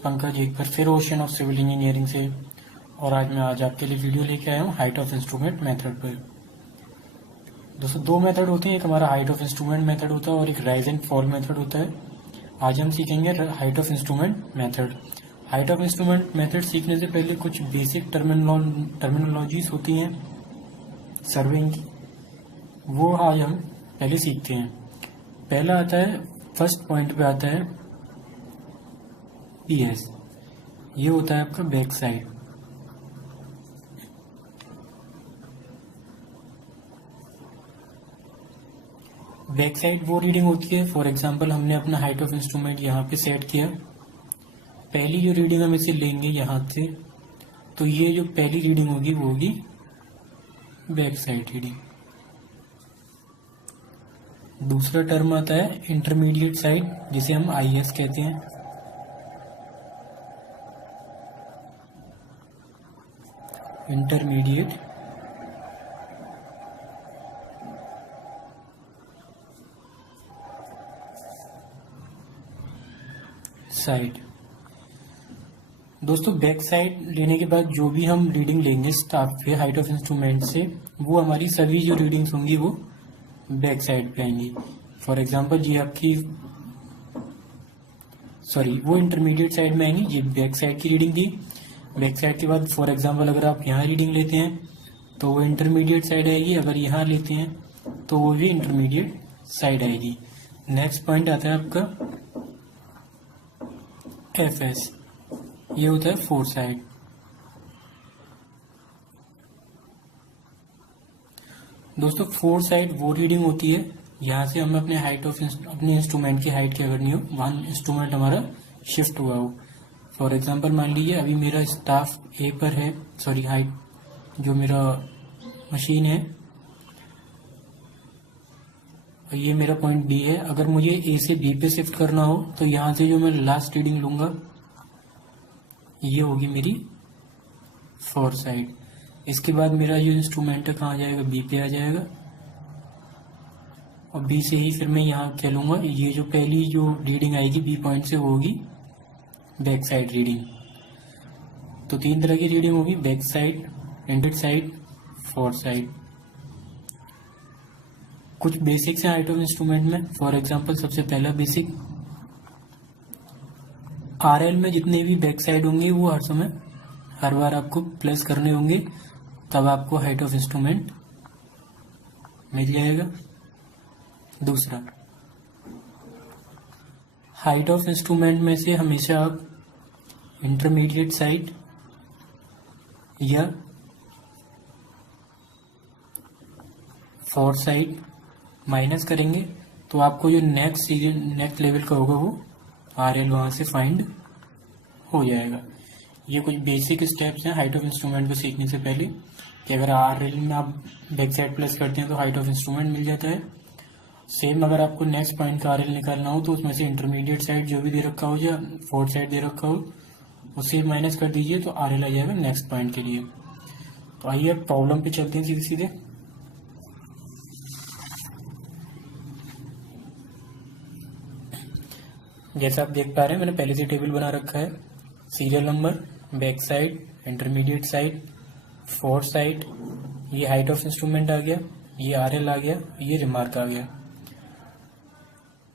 दोस्त पंकज एक बार फिर ओशन ऑफ सिविल इंजीनियरिंग से। और आज आपके लिए वीडियो लेके आया हूँ हाइट ऑफ इंस्ट्रूमेंट मेथड पर। दोस्तों दो मेथड होते हैं, एक हमारा हाइट ऑफ इंस्ट्रूमेंट मेथड होता है और एक राइज एंड फॉल मेथड होता है। आज हम सीखेंगे height of instrument method. Height of instrument method सीखने से पहले कुछ बेसिक टर्मिनोलॉजीज होती हैं सर्वेइंग की, वो आज हम पहले सीखते हैं। पहला आता है, फर्स्ट पॉइंट पे आता है पीएस, ये होता है आपका बैक साइड। बैक साइड वो रीडिंग होती है, फॉर एग्जांपल हमने अपना हाइट ऑफ इंस्ट्रूमेंट यहाँ पे सेट किया, पहली जो रीडिंग हम इसे लेंगे यहाँ से, तो ये जो पहली रीडिंग होगी वो होगी बैक साइड रीडिंग। दूसरा टर्म आता है इंटरमीडिएट साइड, जिसे हम आईएस कहते हैं। Intermediate side. दोस्तों बैक साइड लेने के बाद जो भी हम रीडिंग लेंगे स्टाफ पे हाइट ऑफ इंस्ट्रूमेंट से, वो हमारी सभी जो रीडिंग्स होंगी वो बैक साइड पे आएंगी। फॉर एग्जांपल ये आपकी वो इंटरमीडिएट साइड में आएंगी। ये बैक साइड की रीडिंग थी। बैक साइड के बाद फॉर एग्जांपल अगर आप यहाँ रीडिंग लेते हैं तो वो इंटरमीडिएट साइड आएगी, अगर यहाँ लेते हैं तो वो भी इंटरमीडिएट साइड आएगी। नेक्स्ट पॉइंट आता है आपका एफ एस, ये होता है फोर साइड। दोस्तों फोर साइड वो रीडिंग होती है, यहाँ से हमें अपने इंस्ट्रूमेंट की हाइट क्या करनी हो, वहां इंस्ट्रूमेंट हमारा शिफ्ट हुआ हो। फॉर एग्जांपल मान लीजिए अभी मेरा स्टाफ ए पर है, हाइट जो मेरा मशीन है, और ये मेरा पॉइंट बी है। अगर मुझे ए से बी पे शिफ्ट करना हो तो यहाँ से जो मैं लास्ट रीडिंग लूंगा ये होगी मेरी फोर साइड। इसके बाद मेरा जो इंस्ट्रूमेंट है कहाँ जाएगा, बी पे आ जाएगा, और बी से ही फिर मैं यहाँ क्या लूंगा, ये जो पहली जो रीडिंग आएगी बी पॉइंट से वो होगी बैक साइड रीडिंग। तो तीन तरह की रीडिंग होगी, बैक साइड, इंटेड साइड, फोर साइड। कुछ बेसिक्स हैं हाइट ऑफ इंस्ट्रूमेंट में। फॉर एग्जांपल सबसे पहला बेसिक, आरएल में जितने भी बैक साइड होंगे वो हर बार आपको प्लस करने होंगे, तब आपको हाइट ऑफ इंस्ट्रूमेंट मिल जाएगा। दूसरा, हाइट ऑफ इंस्ट्रूमेंट में से हमेशा आप इंटरमीडिएट साइड या फोर साइड माइनस करेंगे, तो आपको जो नेक्स्ट लेवल का होगा वो आरएल वहां से फाइंड हो जाएगा। ये कुछ बेसिक स्टेप्स हैं हाइट ऑफ इंस्ट्रूमेंट को सीखने से पहले, कि अगर आरएल में आप बैक साइड प्लस करते हैं तो हाइट ऑफ इंस्ट्रूमेंट मिल जाता है। सेम अगर आपको नेक्स्ट पॉइंट का आरएल निकालना हो तो उसमें से इंटरमीडिएट साइड जो भी दे रखा हो या फोर्थ साइड दे रखा हो उससे माइनस कर दीजिए, तो आरएल आ जाएगा नेक्स्ट पॉइंट के लिए। तो आइए अब प्रॉब्लम पे चलते हैं सीधे सीधे। जैसा आप देख पा रहे हैं मैंने पहले से टेबल बना रखा है, serial number, back side, intermediate side, fourth side, ये हाइट ऑफ इंस्ट्रूमेंट आ गया, ये आरएल आ गया, ये रिमार्क आ गया।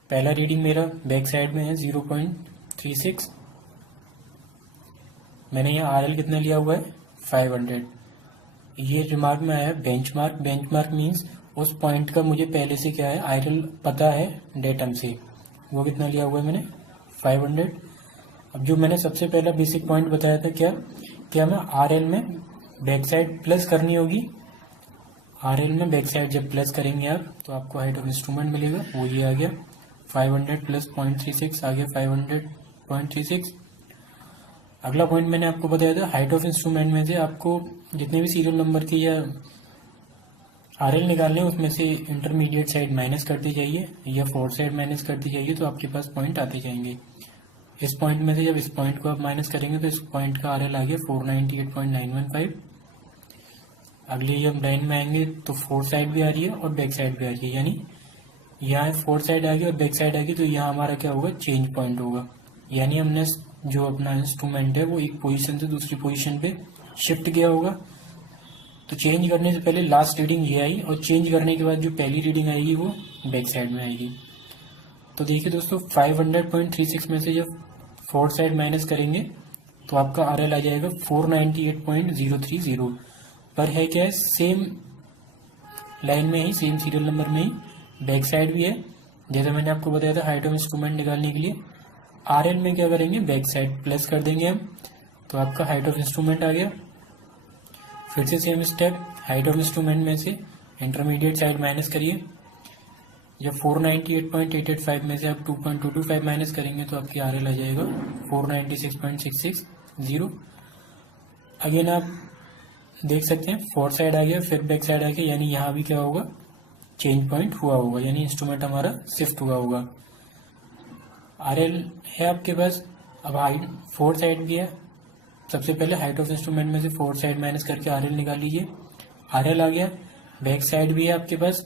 पहला रीडिंग मेरा बैक साइड में है 0.36, मैंने यहाँ आरएल कितना लिया हुआ है 500। ये रिमार्क में आया बेंचमार्क। बेंचमार्क मीन्स उस पॉइंट का मुझे पहले से क्या है आरएल पता है डेटम से, वो कितना लिया हुआ है मैंने 500। अब जो मैंने सबसे पहला बेसिक पॉइंट बताया था, क्या मैं आरएल में बैक साइड प्लस करनी होगी। आरएल में बैक साइड जब प्लस करेंगे आप तो आपको हाइट ऑफ इंस्ट्रूमेंट मिलेगा, वो ये आ गया 500 प्लस 0.36 आ गया 500.36। अगला पॉइंट मैंने आपको बताया था हाइट ऑफ इंस्ट्रूमेंट में से आपको जितने भी सीरियल नंबर की या आरएल निकालने उसमें से इंटरमीडिएट साइड माइनस करते जाइए या फोर्थ साइड माइनस करते जाइए, तो आपके पास पॉइंट आते जाएंगे। इस पॉइंट में से जब इस पॉइंट को आप माइनस करेंगे तो इस पॉइंट का आरएल आ गया 498.915। अगले जब लाइन में आएंगे तो फोर्थ साइड भी आ रही है और बैक साइड भी आ रही है, यानी यहाँ फोर्थ साइड आ गई और बैक साइड आ गई, तो यहाँ हमारा क्या होगा चेंज पॉइंट होगा, यानी हमने जो अपना इंस्ट्रूमेंट है वो एक पोजीशन से दूसरी पोजीशन पे शिफ्ट किया होगा। तो चेंज करने से पहले लास्ट रीडिंग ये आई और चेंज करने के बाद जो पहली रीडिंग आएगी वो बैक साइड में आएगी। तो देखिए दोस्तों 500.36 में से जब फोर्थ साइड माइनस करेंगे तो आपका RL आ जाएगा 498.030। पर है क्या है, सेम लाइन में ही, सेम सीरियल नंबर में ही बैक साइड भी है। जैसे मैंने आपको बताया था हाइट ऑफ इंस्ट्रूमेंट निकालने के लिए RL में क्या करेंगे, बैक साइड प्लस कर देंगे हम, तो आपका हाइट ऑफ इंस्ट्रूमेंट आ गया। फिर से same step, height of instrument में से इंटरमीडिएट साइड माइनस करिए। जब 498.885 में से आप 2.225 माइनस करेंगे तो आपकी RL आ जाएगा 496.660। अगेन आप देख सकते हैं फोर्थ साइड आ गया, फिर बैक साइड आ गया, यानी यहाँ भी क्या होगा, चेंज पॉइंट हुआ होगा, यानी इंस्ट्रूमेंट हमारा शिफ्ट हुआ होगा। RL है आपके पास, अब हाइट फोर्थ साइड भी है। सबसे पहले हाइट ऑफ इंस्ट्रूमेंट में से फोर्थ साइड माइनस करके RL निकाल लीजिए। RL आ गया, बैक साइड भी है आपके पास।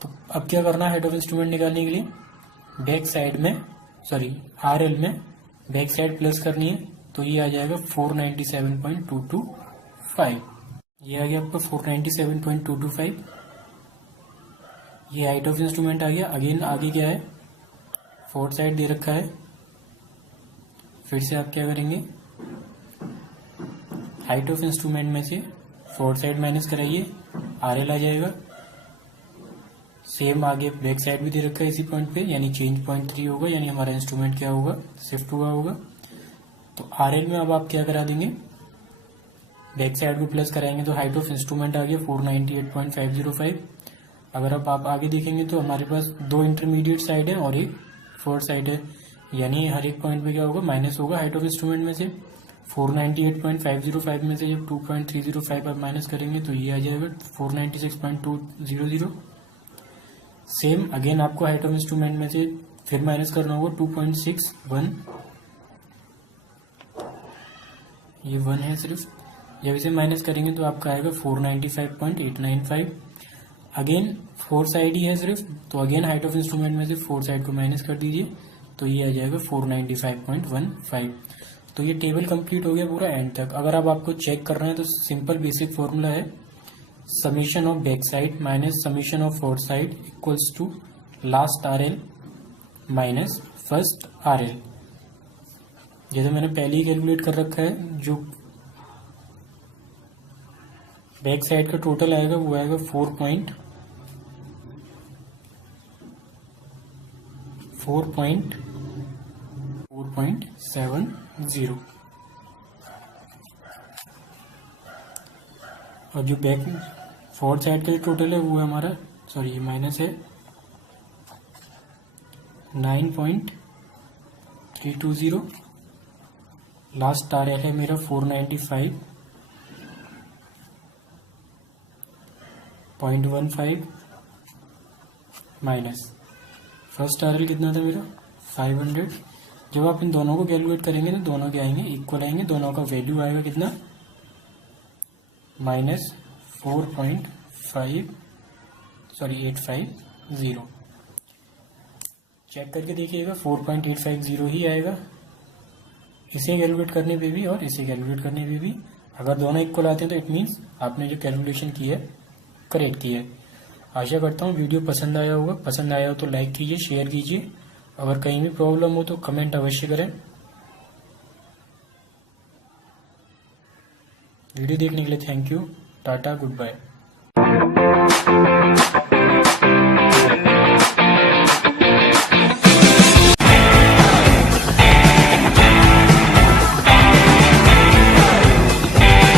तो अब क्या करना है, हाइट ऑफ इंस्ट्रूमेंट निकालने के लिए बैक साइड में RL में बैक साइड प्लस करनी है, तो ये आ जाएगा 497.225। ये आ गया आपका 497.225। ये हाइट ऑफ इंस्ट्रूमेंट आ गया। अगेन आगे क्या है, फोर्थ साइड दे रखा है। फिर से आप क्या करेंगे, हाइट ऑफ इंस्ट्रूमेंट में से फोर्थ साइड माइनस कराइए, RL आ जाएगा। सेम आगे बैक साइड भी दे रखा है इसी पॉइंट पे, यानी चेंज पॉइंट 3 होगा, यानी हमारा इंस्ट्रूमेंट क्या होगा, शिफ्ट हुआ होगा। तो RL में अब आप क्या करा देंगे, बैक साइड को प्लस कराएंगे तो हाइट ऑफ इंस्ट्रूमेंट आ गया 498.505। अगर अब आप आगे देखेंगे तो हमारे पास दो इंटरमीडिएट साइड है और एक फोर्थ साइड है, यानी हर एक पॉइंट पे क्या होगा, माइनस होगा हाइट ऑफ इंस्ट्रूमेंट में से। 498.505 में से जब 2.305 आप माइनस करेंगे तो ये आ जाएगा 496.200। सेम अगेन आपको हाइट ऑफ इंस्ट्रूमेंट में से फिर माइनस करना होगा 2.61, ये 1 है सिर्फ। जब इसे माइनस करेंगे तो आपका आएगा 495.895। अगेन फोर्थ साइड ही है सिर्फ, तो अगेन हाइट ऑफ इंस्ट्रूमेंट में से फोर्थ साइड को माइनस कर दीजिए, तो ये आ जाएगा 495.15। तो ये टेबल कंप्लीट हो गया पूरा एंड तक। अगर अब आपको चेक करना है तो सिंपल बेसिक फॉर्मूला है, summation of back side minus summation of fourth side equals to last RL minus first RL। जैसे मैंने पहले ही कैलकुलेट कर रखा है, जो बैक साइड का टोटल आएगा वो आएगा 4.70 और जो बैक फोर्थ साइड का जो टोटल है वो है हमारा, ये माइनस है 9.320। लास्ट RL है मेरा 495.15 माइनस फर्स्ट RL कितना था मेरा 500। जब आप इन दोनों को कैलकुलेट करेंगे तो दोनों के आएंगे इक्वल आएंगे, दोनों का वैल्यू आएगा कितना, माइनस 4.850। चेक करके देखिएगा 4.850 ही आएगा, इसे कैलकुलेट करने पे भी और इसे कैलकुलेट करने पे भी। अगर दोनों इक्वल आते हैं तो इट मीन्स आपने जो कैलकुलेशन की है करेक्ट की है। आशा करता हूँ वीडियो पसंद आया होगा। पसंद आया हो तो लाइक कीजिए, शेयर कीजिए। अगर कहीं भी प्रॉब्लम हो तो कमेंट अवश्य करें। वीडियो देखने के लिए thank you. Tata, good bye.